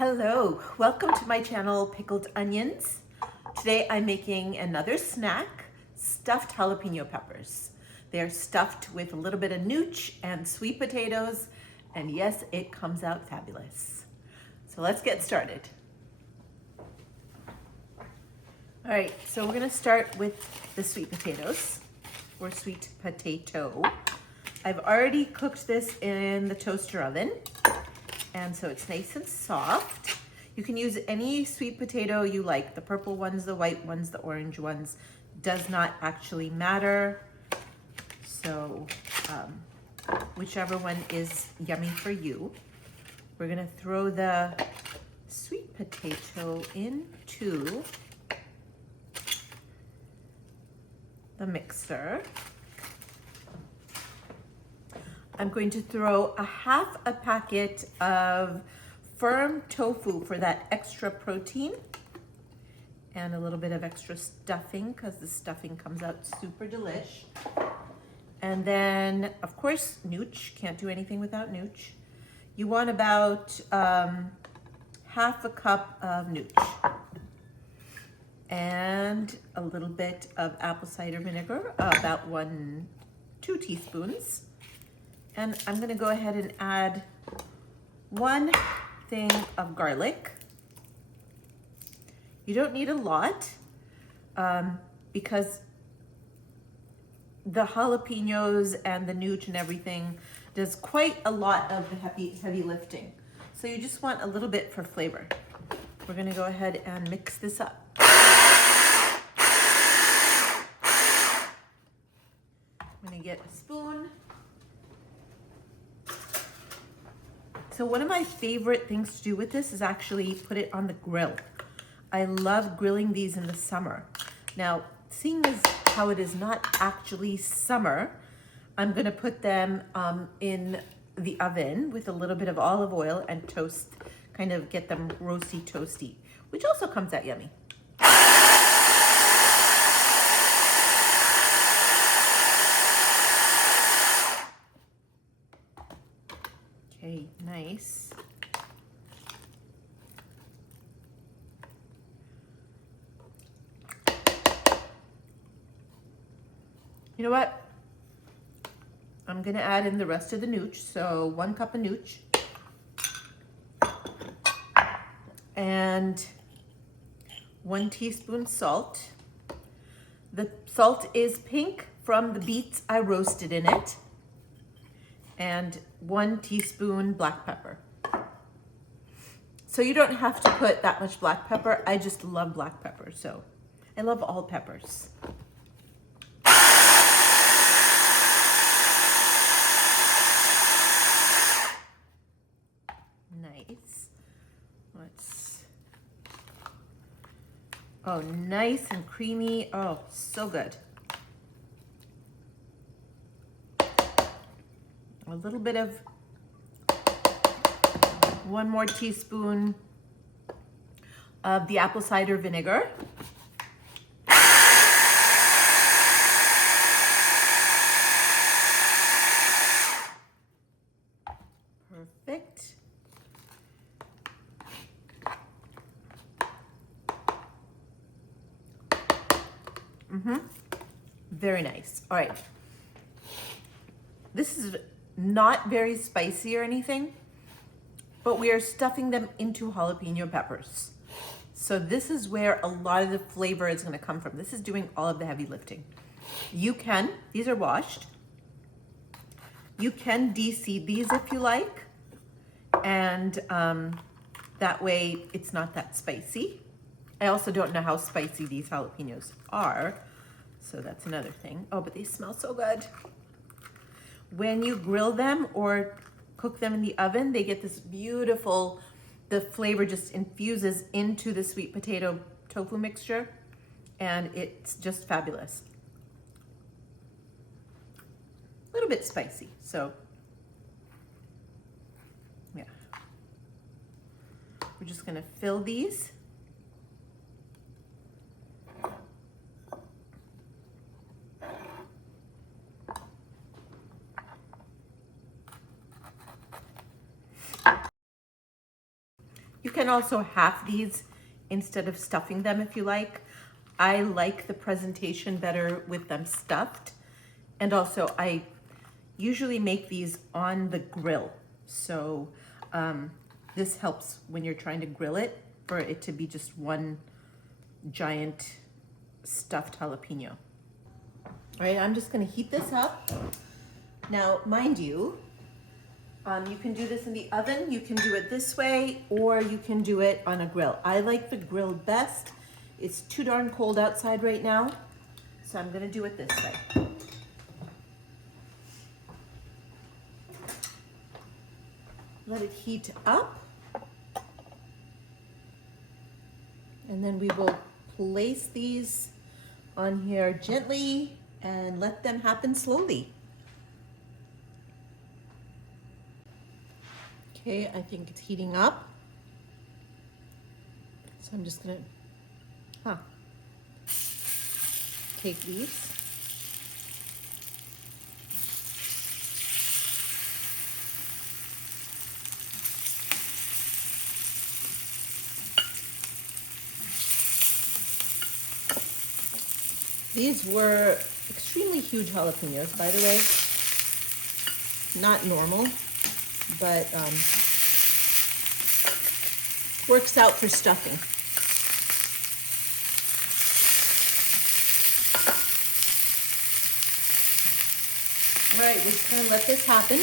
Hello, welcome to my channel, Pickled Onions. Today I'm making another snack, stuffed jalapeno peppers. They're stuffed with a little bit of nooch and sweet potatoes, and yes, it comes out fabulous. So let's get started. All right, so we're gonna start with the sweet potatoes, or sweet potato. I've already cooked this in the toaster oven, and so it's nice and soft. You can use any sweet potato you like, the purple ones, the white ones, the orange ones, does not actually matter. So whichever one is yummy for you. We're gonna throw the sweet potato into the mixer. I'm going to throw a half a packet of firm tofu for that extra protein and a little bit of extra stuffing because the stuffing comes out super delish. And then, of course, nooch. Can't do anything without nooch. You want about half a cup of nooch and a little bit of apple cider vinegar, about 2 teaspoons. And I'm gonna go ahead and add 1 thing of garlic. You don't need a lot because the jalapenos and the nooch and everything does quite a lot of the heavy lifting. So you just want a little bit for flavor. We're gonna go ahead and mix this up. I'm gonna get a spoon. So one of my favorite things to do with this is actually put it on the grill. I love grilling these in the summer. Now, seeing as how it is not actually summer, I'm gonna put them in the oven with a little bit of olive oil and toast, kind of get them roasty toasty, which also comes out yummy. Okay, nice. You know what? I'm gonna add in the rest of the nooch. So 1 cup of nooch. And 1 teaspoon salt. The salt is pink from the beets I roasted in it. And 1 teaspoon black pepper. So you don't have to put that much black pepper. I just love black pepper, so I love all peppers. Nice. Oh, nice and creamy. Oh, so good. A little bit of 1 more teaspoon of the apple cider vinegar. Perfect. Very nice. All right. This is not very spicy or anything, but we are stuffing them into jalapeno peppers. So this is where a lot of the flavor is going to come from. This is doing all of the heavy lifting. These are washed. You can de-seed these if you like, and that way it's not that spicy. I also don't know how spicy these jalapenos are, so that's another thing. Oh, but they smell so good. When you grill them or cook them in the oven, they get this beautiful, the flavor just infuses into the sweet potato tofu mixture, and it's just fabulous. A little bit spicy, so yeah. We're just gonna fill these. You can also half these instead of stuffing them if you like. I like the presentation better with them stuffed. And also I usually make these on the grill. So this helps when you're trying to grill it for it to be just one giant stuffed jalapeno. All right, I'm just gonna heat this up. Now, mind you, you can do this in the oven, you can do it this way, or you can do it on a grill. I like the grill best. It's too darn cold outside right now, so I'm gonna do it this way. Let it heat up. And then we will place these on here gently and let them happen slowly. Okay, I think it's heating up. So I'm just gonna, take these. These were extremely huge jalapenos, by the way. Not normal, but works out for stuffing. All right, we're just gonna let this happen.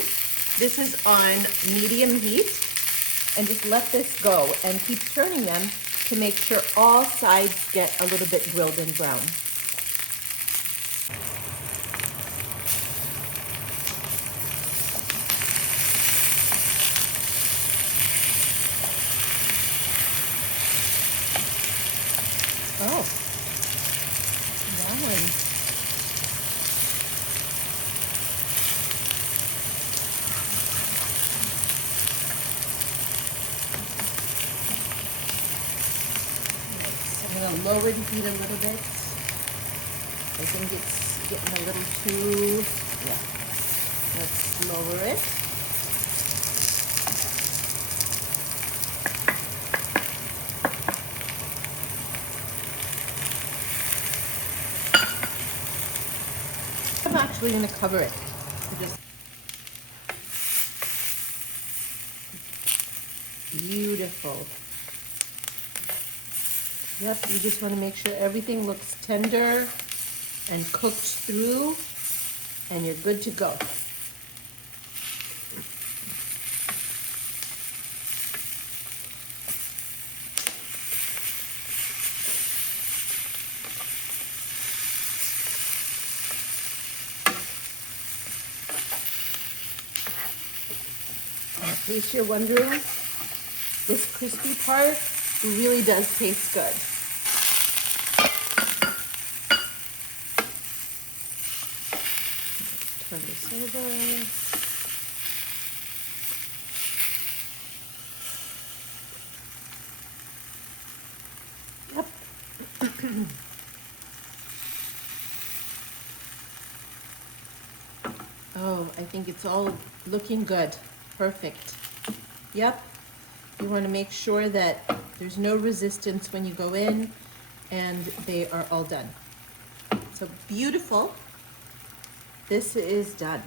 This is on medium heat, and just let this go and keep turning them to make sure all sides get a little bit grilled and brown. Oh, that one. I'm going to lower the heat a little bit. I think it's getting a little too, yeah. Let's lower it. I'm actually going to cover it. Just beautiful. Yep, you just want to make sure everything looks tender and cooked through, and you're good to go. In case you're wondering, this crispy part really does taste good. Turn this over. Yep. Oh, I think it's all looking good. Perfect. Yep. You want to make sure that there's no resistance when you go in, and they are all done. So beautiful. This is done.